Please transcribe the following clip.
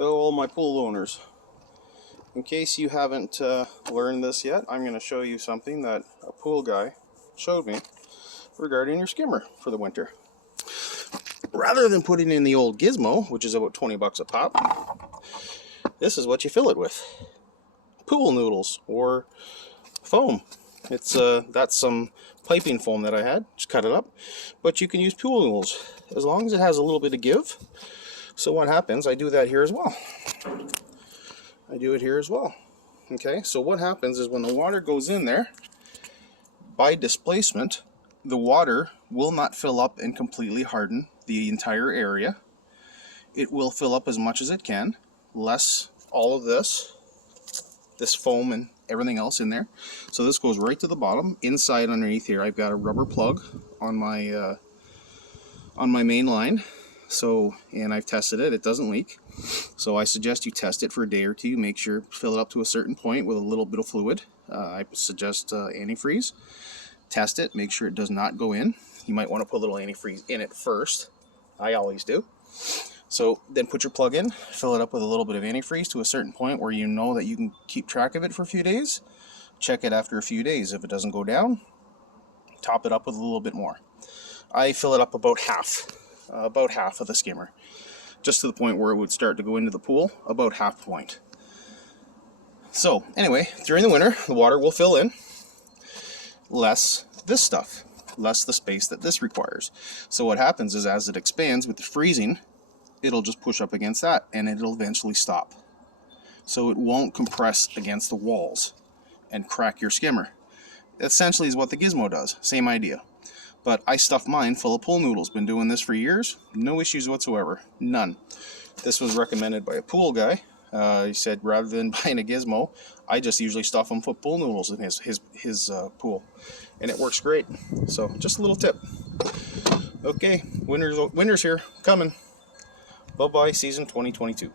All my pool owners. In case you haven't learned this yet, I'm going to show you something that a pool guy showed me regarding your skimmer for the winter. Rather than putting in the old gizmo, which is about 20 bucks a pop, this is what you fill it with. Pool noodles or foam. It's that's some piping foam that I had, just cut it up, but you can use pool noodles as long as it has a little bit of give. So what happens, I do that here as well. I do it here as well. Okay, so what happens is when the water goes in there, by displacement, the water will not fill up and completely harden the entire area. It will fill up as much as it can, less all of this foam and everything else in there. So this goes right to the bottom. Inside underneath here, I've got a rubber plug on my main line. So, and I've tested it, it doesn't leak. So I suggest you test it for a day or two, make sure, fill it up to a certain point with a little bit of fluid. I suggest antifreeze. Test it, make sure it does not go in. You might want to put a little antifreeze in it first. I always do. So then put your plug in, fill it up with a little bit of antifreeze to a certain point where you know that you can keep track of it for a few days. Check it after a few days. If it doesn't go down, top it up with a little bit more. I fill it up about half of the skimmer, just to the point where it would start to go into the pool, about half point. So anyway, during the winter, the water will fill in, less this stuff, less the space that this requires. So what happens is as it expands with the freezing, it'll just push up against that and it'll eventually stop. So it won't compress against the walls and crack your skimmer. Essentially is what the gizmo does, same idea. But I stuff mine full of pool noodles. Been doing this for years. No issues whatsoever. None. This was recommended by a pool guy. He said rather than buying a gizmo, I just usually stuff him full of pool noodles in his pool. And it works great. So just a little tip. Okay, winter's here. Coming. Bye-bye, season 2022.